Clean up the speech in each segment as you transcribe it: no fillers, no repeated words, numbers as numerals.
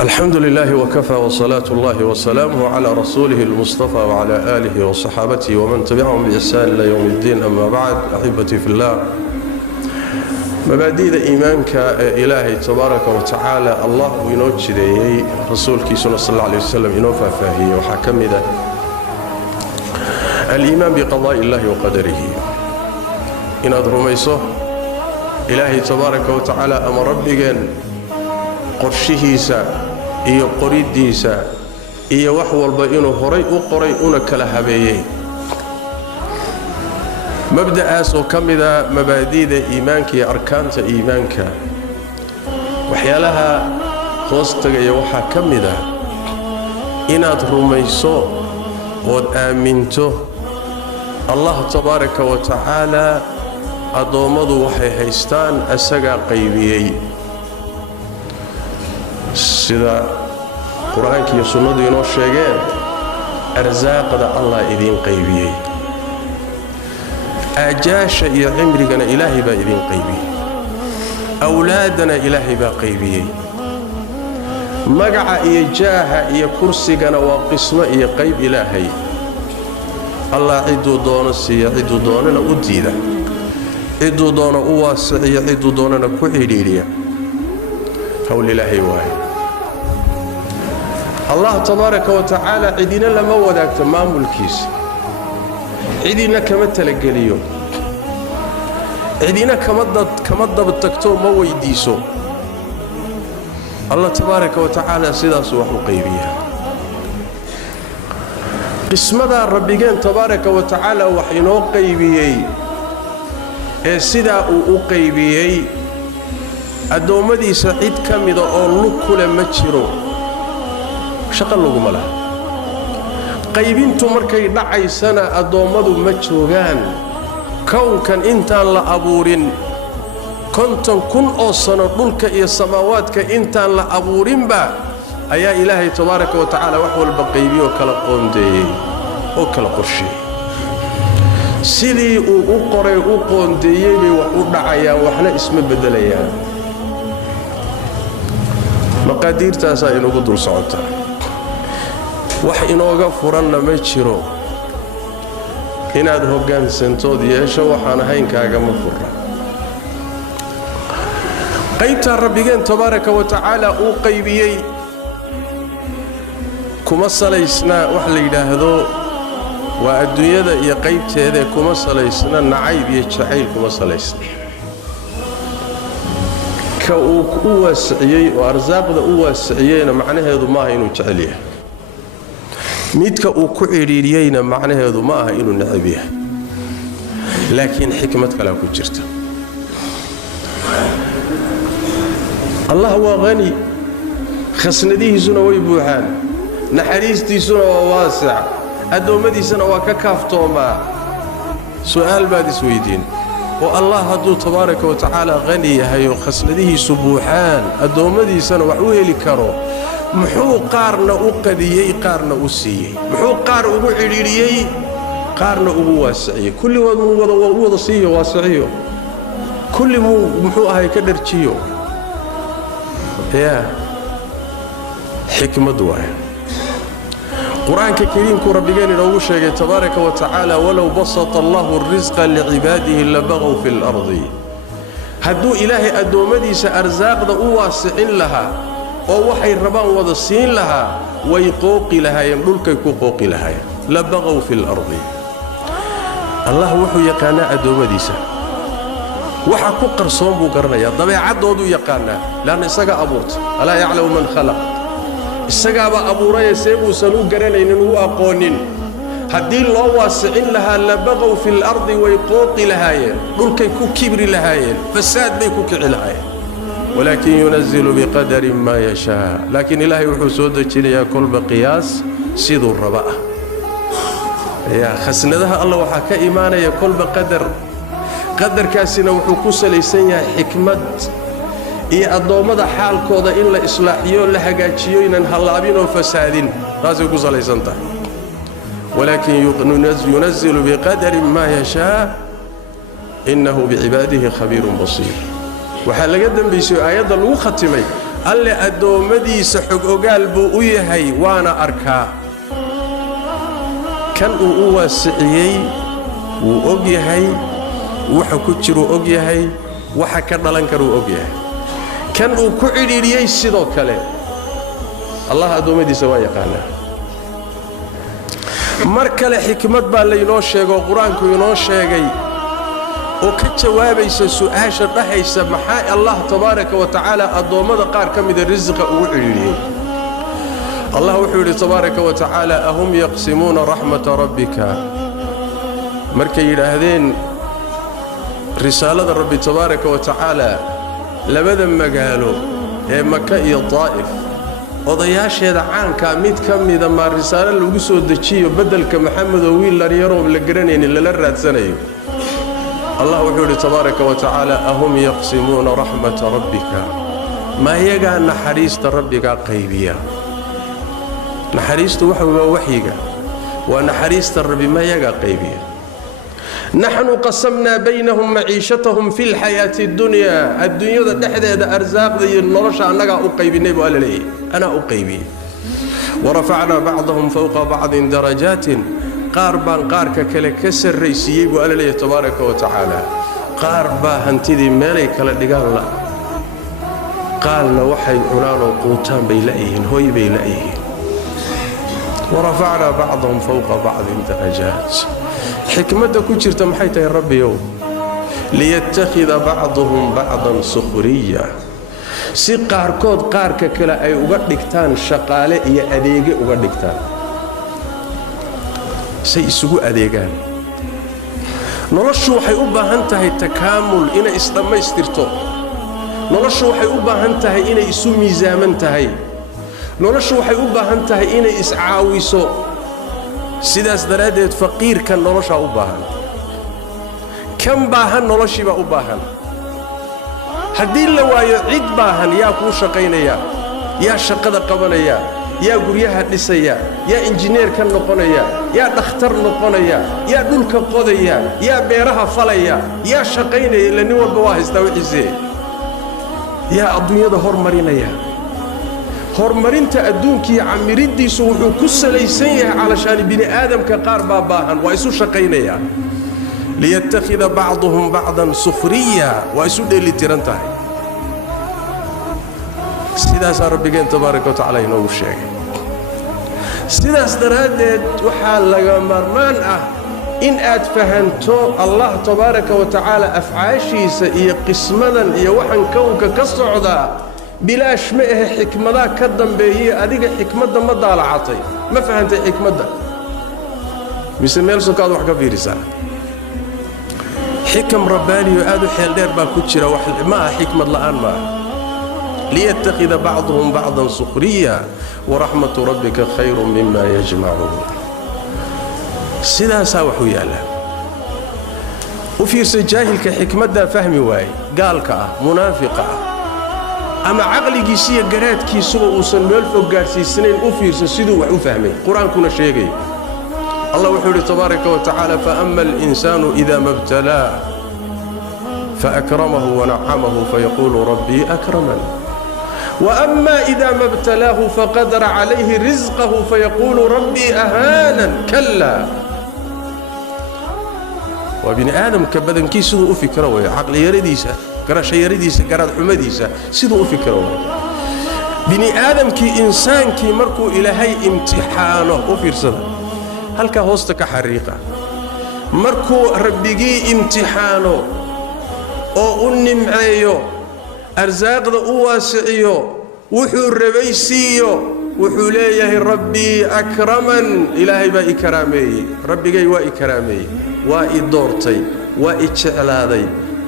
الحمد لله وكفى وصلاة الله وسلامه على رسوله المصطفى وعلى آله وصحابته ومن تبعهم بإحسان إلى يوم الدين. أما بعد، أحبتي في الله، مبادئ إيمانك إلهي تبارك وتعالى الله ينوجدي رسولك صلى الله عليه وسلم ينوفى فاهي وحكم ذا الإيمان بقضاء الله وقدره. إن أدرميسه إلهي تبارك وتعالى أمر ربك qorshihiisa iyo qoridiisa iyo wax walba inuu horay u qoray una kala habeeyay. mabda'aas oo kamida mabaadi'da iimaanka iyo arkaanta iimaanka, waxyaalaha hoos tagaya waxaa kamida inaad rumayso oo aaminto Allah tabaaraka wa ta'ala adoomadu waxay haystaan asaga qaybiyay sida quraanka iyo sunnadu inoo sheegeen. arsaaqada Allah idin qaybiyay, ajaasha iyo cimrigana Ilaahay baa idin qaybiyay, awlaadana Ilaahay baa qaybiyay, magaca iyo jaaha iyo kursigana waa qismo iyo qayb Ilaahay. Allah ciduu doono siiya, ciduu doonana u diida, ciduu doono u waasiciya, ciduu doonana ku xidhiidhiya. hawl Ilaahay waaye. الله تبارك وتعالى عدنا لما وداك تمام الكيس، عدنا كما تلقليو، عدنا كما بالتكتو ما ويديسو. الله تبارك وتعالى سيدا سوح قيبيها قسم ذا ربيان تبارك وتعالى وحينو قيبيي سيدا قيبيي الدومدي سعيد كمدا أولو كل مجرو shaqo laguma laha. qaybintu markay dhacaysana adoomadu ma joogaan. kownkan intaan la abuurin 50,000 oo sano dhulka iyo samaawaadka intaan la abuurinba ayaa Ilaahay tabaaraka wa ta'ala wax walba qaybiyo kala qoondeeyay oo kala qorsheeyay. sidii uu u qoray u qoondeeyay bay wax u dhacayaan, waxna isma bedelayaan. maqaadiirtaas ay inagu dul socotaa. wax inooga furanna ma jiro. inaad hoggaansantood yeesho waxaan ahayn kaagama furra. qaybta rabbigeen tabaaraka wa ta'ala uu qaybiyay kuma salaysna wax la yiraahdo waa adduunyada iyo qaybteeda, kuma salaysna nacayb iyo jacayl, kuma salaysna. ka uu ku waasiciyay oo arsaaqda u waasiciyayna macnaheedu ma aha inuu jecel yahay. midka uu ku xiriiriyayna macnaheedu ma aha inuu necab yahay, laakiin xikmad kale ku jirta. Allah waa qani, khasnadihiisuna way buuxaan, naxariistiisuna waa waasic, adoomadiisana waa ka kaaftoomaa. su'aal baad isweydiin, oo Allah hadduu tabaaraka wa ta'ala qani yahay oo khasnadihiisu buuxaan, adoomadiisana wax u heli karo, muxuu qaarna u qadiyay qaarna u siiyay? muxuu qaar ugu xiriiriyay qaarna ugu waasiciyay? kulli wada siiyo waasiciyo, kulli muxuu ahay ka dharjiyo. xikmad waay. quraanka kariimku rabbigeen inoogu sheegay tabaaraka wa ta'ala, walaw basata Allahu ar-rizqa li'ibadihi labaghaw fil ardi. hadduu Ilaahay adoomadiisa arsaaqda u waasicin lahaa oo waxay rabaan wada siin lahaa, way qooqi lahaayeen, dhulkay ku qooqi lahaayeen. la baqaw fil ardi. Allah wuxuu yaqaanaa adoomadiisa, waxa ku qarsoon buu garanayaa, dabeecadoodu yaqaanaa, laana isaga abuurta. alaa ya'lamu man khalaq. isagaaba abuuray, seebuusan u garanaynin, u aqoonin. haddii loo waasicin lahaa la baqaw fil ardi, way qooqi lahaayeen, dhulkay ku kibri lahaayeen, fasaad bay ku kici lahaayeen. ولكن ينزل بقدر ما يشاء. لكن إلهي وحو سودة جنيا كل بقياس سيدو الرباء. يا خسندها الله وحكا إيمانا يا كل بقدر. قدر كاسنا وحو كسليسن يا حكمت. إيه الضومة حال كودا إلا إصلاحيون لحقاتيون هلابين وفسادين. رازي كسليسن تا. ولكن ينزل بقدر ما يشاء. إنه بعباده خبير بصير. waxaa laga dambeysay aayada lagu khatimay alle addoommadiisa xog ogaal buu u yahay waana arkaa kan uu u waasiciyey wuu og yahay waxa ku jiruu og yahay waxa ka dhalan karuu og yahay kan uu ku cidhiidhiyey sidoo kale allah addoommadiisa waa yaqaanaa mar kale xikmad baa laynoo sheego qur-aanku inoo sheegay oo ka jawaabaysa su'aasha dhahaysa maxaa allah tabaaraka wa tacaala addoommada qaar ka mida risqa ugu cidhiidhiyey allah wuxuu yidhi tabaaraka wa tacaala ahum yaqsimuuna raxmata rabbika markay yidhaahdeen risaalada rabbi tabaaraka wa tacaala labada magaalo ee maka iyo daa'if odayaasheeda caankaa mid ka mida maa risaalo lagu soo dejiyo beddelka maxamed oo wiil dharyaroo la garanaynin lala raadsanayo allah wuxuu yidhi tabaaraka wa tacaala ahum yaqsimuuna raxmata rabbika ma yagaa naxariista rabbigaa qaybiya naxariistu waxa waa waxyiga waa naxariista rabbi ma yagaa qaybiya naxnu qasamnaa baynahum maciishatahum fi lxayaati اddunyaa adduunyada dhexdeeda arsaaqda iyo nolosha annagaa u qaybinay buu alla leeyahay anaa u qaybiyey warafacnaa bacdahum fowqa bacdin darajaatin qaar baan qaarka kale ka sarraysiiyey buu alla leeyahay tabaaraka wa tacaala qaar baa hantidii meelay kala dhigaan la qaalna waxay cunaan oo quutaan bay la'yihiin hooy bay la'yihiin warafacnaa bacdahum fowqa bacdin darajaat xikmadda ku jirta maxay tahay rabbiyow liyattakhida bacduhum bacdan sukhriya si qaarkood qaarka kale ay uga dhigtaan shaqaale iyo adeege uga dhigtaan say isugu adeegaan noloshu waxay u baahan tahay takaamul inay isdhammaystirto noloshu waxay u baahan tahay inay isu miisaaman tahay noloshu waxay u baahan tahay inay iscaawiso sidaas daraaddeed faqiirkan noloshaa u baahan kan baahan noloshiibaa u baahan haddii la waayo cid baahan yaa kuu shaqaynaya yaa shaqada qabanaya yaa guryaha dhisaya yaa injineer ka noqonaya yaa dhakhtar noqonaya yaa dhulka qodaya yaa beeraha falaya yaa shaqaynaya ila nin walba waa haystaa wixiisee yaa adduunyada hormarinaya horumarinta adduunkiiyo camiriddiisu wuxuu ku salaysan yahay calashaani bini aadamka qaar baa baahan waa isu shaqaynaya liyattakhida bacduhum bacdan sukhriya waa isu dheelitiran tahay sidaasaa rabbigeen tabaaraka wa tacaala inoogu sheegay sidaas daraaddeed waxaa laga maarmaan ah in aad fahanto allah tabaaraka wa tacaala afcaashiisa iyo qismadan iyo waxaan kownka ka socdaa bilaash ma ahe xikmadaa ka dambeeyey adiga xikmadda ma daalacatay ma fahantay xikmadda mise meel sokaad wax ka fiirisaa xikam rabbaaniyo aad u xeel dheer baa ku jira ma aha xikmad la'aan ma aha liyattakhida bacduhum bacdan sukhriya waraxmatu rabbika khayrun mima yajmacuun sidaasaa waxu yaallaa u fiirsa jaahilka xikmaddaa fahmi waaye gaalka ah munaafiqa ah ama caqligiisa iyo garaadkiisuba uusan meel fog gaadhsiisanayn u fiirsa siduu wax u fahmay qur-aankuna sheegayo allah wuxuu yidhi tabaaraka wa tacaala faama alinsaanu ida ma btalaah faakramahu wanacamahu fayaquulu rabbii akraman waama ida ma btalaahu faqadara calayhi risqahu fayaquulu rabbii ahaanan kalla waa bini aadamka badankiis siduu u fikro way caqliyaradiisa garashayaradiisa garaadxumadiisa siduu u fikro way bini aadamkii insaankii markuu ilaahay imtixaano u fiirsada halkaa hoosta ka xariiqa markuu rabbigii imtixaano oo u nimceeyo arsaaqda u waasiciyo wuxuu rabay siiyo wuxuu leeyahay rabbii akraman ilaahay baa i karaameeyey rabbigay waa i karaameeyey waa i doortay waa i jeclaaday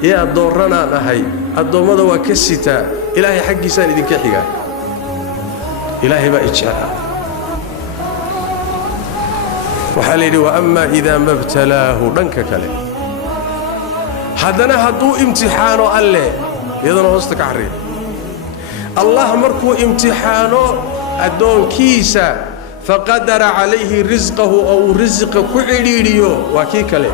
yaa doorranaan ahay addoommada waa ka sitaa ilaahay xaggiisaan idinka xigaa ilaahay baa i jeclaaday waxaa la yidhi waama idaa ma btalaahu dhanka kale haddana hadduu imtixaano alleh iyadana hoosta ka xariiq allah markuu imtixaano addoonkiisa faqadara calayhi risqahu oo uu risqa ku cidhiidhiyo waa kii kale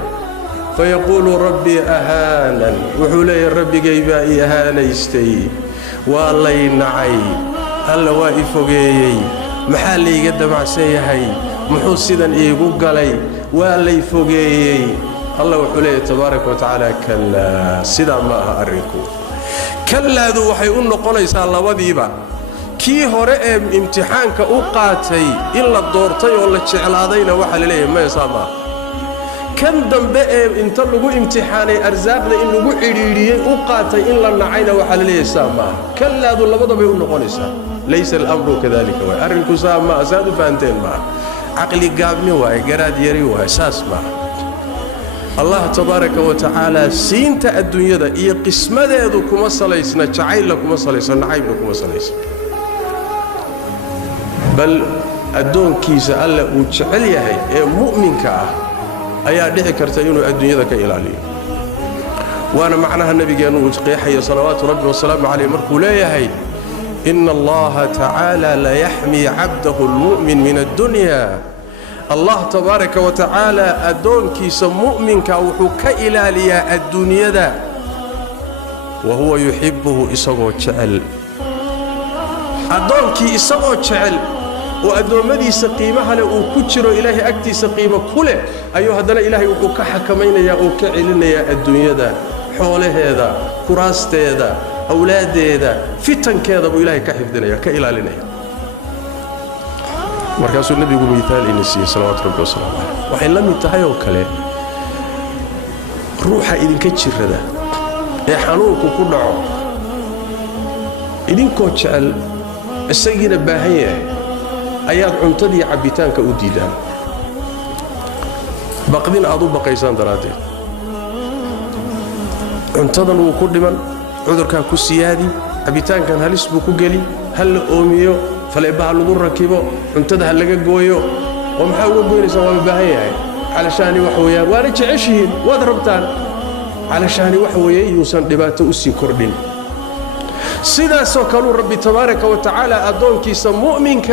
fayaquulu rabbii ahaanan wuxuu leeyahay rabbigay baa ii ahaanaystay والله نعي هلا وإفوجي محل يقدم عسيهي محوسدا إيجو قلي والله يفوجي الله وحليه تبارك وتعالى كلا سيدا ما أريكو كلا ذو وحيقول نقوليس الله وذيبا كي هراء امتحانك أوقاتي إلا الدورتي ولا تشعلادين وحل ليه ما يسامى كم دنبئ انت لغو امتحاني أرزاقنا إن لغو عريري أوقاتي إلا النعين وحل ليه سامى كلا ذو اللبضة بيقول نقوليس ليس الأمر كذلك أرنكو سامى أساد فانتين ما عقلي قابني واي قراد يري واي ساس ما الله تبارك وتعالى سينت الدنيا دا إيا قسمة ذو كما صليسنا جعيل لكم صليسنا نعيب لكم صليسنا بل الدون كيس ألا وجعل يهي مؤمن كأه أيا دحي كرتينو الدنيا دا كإلالي وأنا معناها النبي قال قيحي صلوات ربي والسلام عليه مركو لا يهي إن الله تعالى لا يحمي عبده المؤمن من الدنيا الله تبارك وتعالى أدون كيس مؤمن كوحك إلى ليا الدنيا دا وهو يحبه إساقو تشعل أدون كي إساقو تشعل وأدون مدي سقيمة لأو كتشر إلهي أكتي سقيمة كله أيها هذا إلهي وحك حكمين يا أوكعلن يا الدنيا دا حوله هذا كراست هذا أولاد هذا فتن كذا أبو إلهي كحفظنا يا كإلى لنا مركز النبي يقول مثال إنسي صلوات ربي وسلامه وحين لم يتهيأ كله روح إذن كتشر هذا يا حنوك وكل عام إذن كتشل السجن باهية أياد عنتدي عبيتان كأوديدا بقدين أضو بقيسان دراتي عنتدن وكل من عذر كان كسيادي عبيتان كان هل اسمه كجلي هل أميو فليبها لغور ركيبه عنتدها اللي جويه ومحاول بين سوام باهية علشان وحويا وارج عشين وضربتان علشان وحويا يوصل دباته أسي كردين سيدا سوكلوا ربي تبارك وتعالى أدون كيس مؤمنك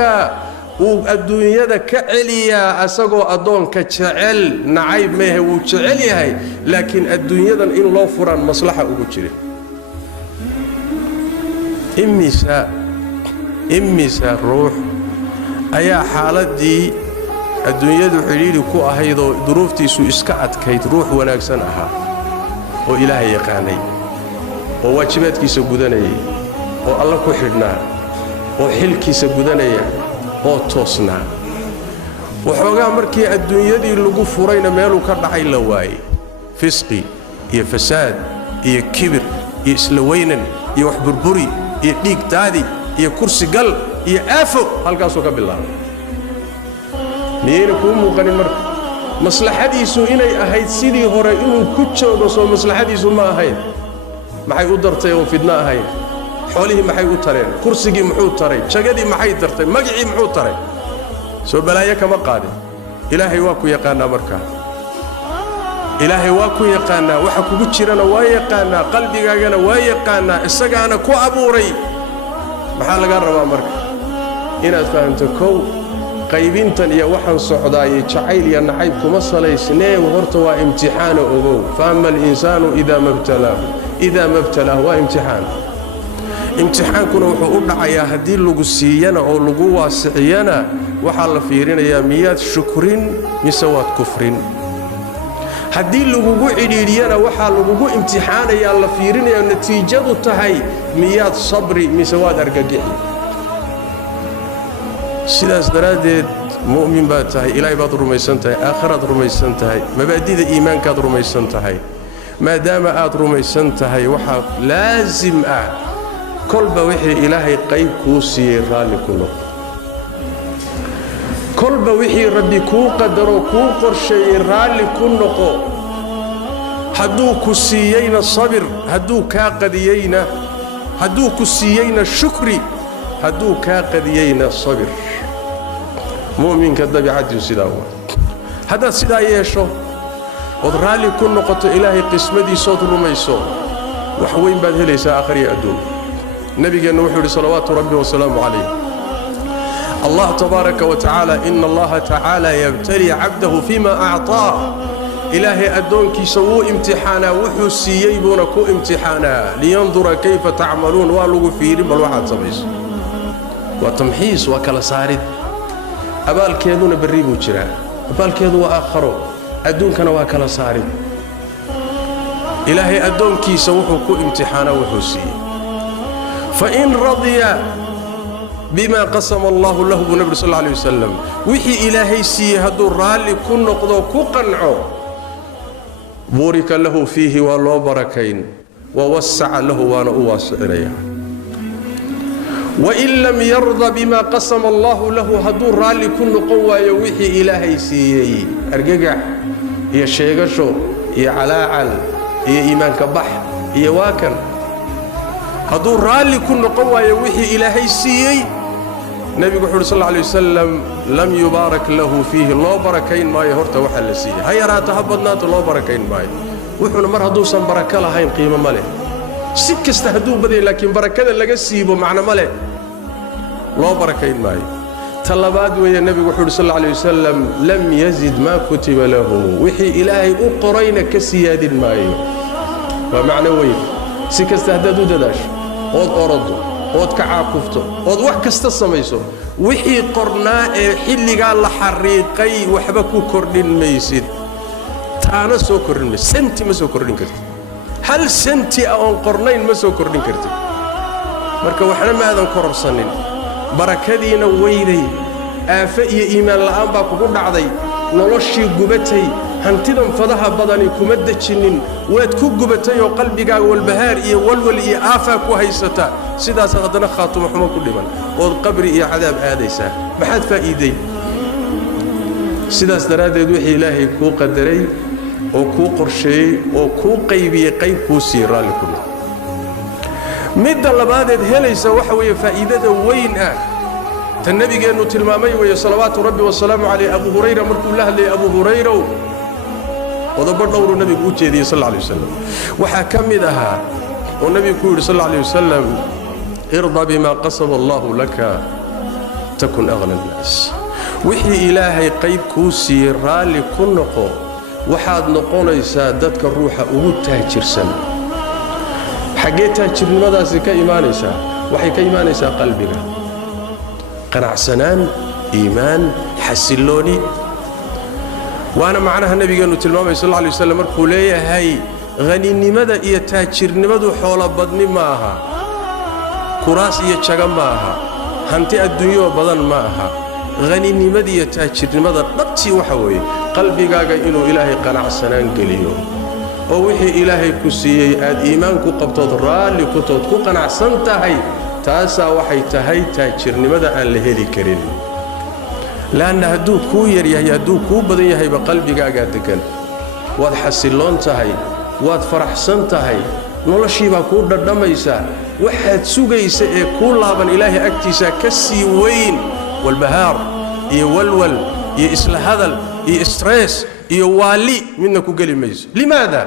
والدنيا ذا كعليا أسقو أدون كشعل نعيب ما هو شعلي هاي لكن الدنيا ذا إن الله فران مصلحة أبوشري إمسا روح أيا حالتي الدنيا ذو حليل كو أهيضو ظروفتي سو إسكعت كيت روح وناكسن أها وإلهي يقاني وواجبات كيسا قدني والله كو حرنا وحل كيسا قدني وتوسنا وحوغا مركي الدنيا دي لغو فرين ميلو كردعي لواي فسقي يا فساد يا كبر يا إسلوينا يا وحبربري يا ديك تادي يا كرسي قل يا آفو هالكاسو كبالله مين يكون مغني مرك مصلحتي سو إني أهيد سيدي هورا إنو كتشو بسو مصلحتي سو ما أهيد ما حي قدرتي وفدنا أهيد حوله ما حي قدرتين كرسي محو تري شقدي ما حي قدرتين مقعي محو تري سو بلايا كما قادي إلهي واكو يقانا مركا إلهي واكو يقانا وحكو بتشيرنا وايقانا قلبي قانا وايقانا السقانا كو أبوري محال قربا مركا إنا فهمت كو قيبينتن يا وحن صعداي جعيل يا نعيب كما صليسني وهرتوا امتحان أبو فأما الإنسان إذا ما ابتلاه وامتحان امتحانكنا وحو دحايا هدي لوغو سيينا او لوغو واسعينا waxa la fiirinayaa miyaad shukrin misawaad kufrin hadii lagugu cidhiidiyana waxa lagugu imtixaanayaa la fiirinayaa natiijadu tahay miyaad sabri misawaad argagixi sidaas daraadeed mu'min baa tahay ilaahay baad rumaysan tahay aakhirad rumaysan tahay mabaadida iimaankaad rumaysan tahay maadaama aad rumaysan tahay waxa laazim ah kolba wixii ilaahay qayb kuu siiyay raali ku noqo kolba wixii rabbi kuu qadaro kuu qorsheeyay raali ku noqo hadduu ku siiyeyna sabir hadduu kaa qadiyeyna hadduu ku siiyeyna shukri hadduu kaa qadiyeyna sabir mu'minka dabiicadiisu sidaa waa haddaad sidaa yeesho ood raali ku noqoto ilaahay qismadiisood rumayso wax weyn baad helaysaa aakhiriya adduun نبينا وحده صلوات ربي وسلامه عليه الله تبارك وتعالى إن الله تعالى يبتلي عبده فيما أعطاه إلهي أدون كي سووا امتحانا وحو سييبون كو امتحانا لينظر كيف تعملون والو فيري بل واحد سميس وتمحيص وكلا سارد أبال كيدون بريبو جرا أبال كيدو وآخرو أدون كان وكلا سارد إلهي أدون كي سووا كو امتحانا وحو سيي فإن رضي بما قسم الله له النبي صلى الله عليه وسلم وحي إلهي سي هدو رالي كن نقضو كو قنعو بورك له فيه والله بركين ووسع له وانا اواسع إليه وإن لم يرضى بما قسم الله له هدو رالي كن قوة يوحي إلهي سي أرقع هي الشيقشو هي علاعل هي إيمان كبح هي واكن هدو رالي كن قوة يوحي إلهي سي نبي محمد صلى الله عليه وسلم لم يبارك له فيه الله بركين ما يهرت وحل سي هيا را تهبطنات الله بركين ما وحنا مر هدو سن بركه لهين قيمه ماله سكست هدو بدي لكن بركده لغا سيبو معنى ماله الله بركين ما طلبات ويا النبي محمد صلى الله عليه وسلم لم يزد ما كتب له وحي الهي اقرين كسياد ماي ومعنى وين سكست هدو دداش ود اردو ood ka caaqufto ood wax kasta samayso wixii qornaa ee xilliga la xariiqay waxba ku kordhin maysid taana soo kordhin maysid senti ma soo kordhin kartid hal senti aan qornayn ma soo kordhin kartid marka waxna ma aadan kororsanin barakadiina weyday aafa iyo iimaan la'aan baa kugu dhacday noloshii gubatay hantidan fadaha badani kuma dajinin waad ku gubatay oo qalbigaaga walbahaar iyo walwal iyo aafa ku haysata sidaas hadana khaatimo xumo ku dhiman oo qabri iyo cadaab aadaysa maxaad faa'iiday sidaas daraadeed wixii ilaahay ku qadaray oo ku qorsheeyay oo ku qaybiyay qayb ku sii raali ku midda labaadeed helaysa waxa weeye faa'iidada weyn ah tan nabigeenu tilmaamay weeye salawaatu rabbi wa salaamu alayhi abu hurayra markuu la hadlay abu hurayra ودبر دور النبي بوجهه صلى الله عليه وسلم وحكمد أها والنبي يقول صلى الله عليه وسلم ارضى بما قسم الله لك تكن أغنى الناس وحي إلهي قيب كوسي رالي كنقو وحاد نقونا يسادتك الروح أغو تاجر سن حقيت تاجر لماذا سيكا إيمانيسا وحي كإيمانيسا قلبك قناع سنان إيمان حسلوني وانا معناها النبي قال تلمامي صلى الله عليه وسلم مركو ليه هاي غني نمدا iyo taajirnimadu xoolo badni maaha kuraas iyo jaga maaha hanti adduunyo badan maaha غني nimada iyo taajirnimada dhabti waxa weeye qalbigaaga inuu ilaahay qanacsanaan geliyo oo wixii ilaahay ku siiyay aad iimaan ku qabtood raali ku tood ku qanacsan tahay taasa waxay tahay taajirnimada aan la heli karin لأن هدوك كو يريهي هدوك كو بدن يهي بقلبك أقادكن واد حسلون تهي واد فرحسن تهي نولشي با كو دردميسا وحد سوغيسا كو لابن إلهي أكتيسا كسي وين والبهار يولول يسلهذل يستريس يوالي منك قلي ميز لماذا؟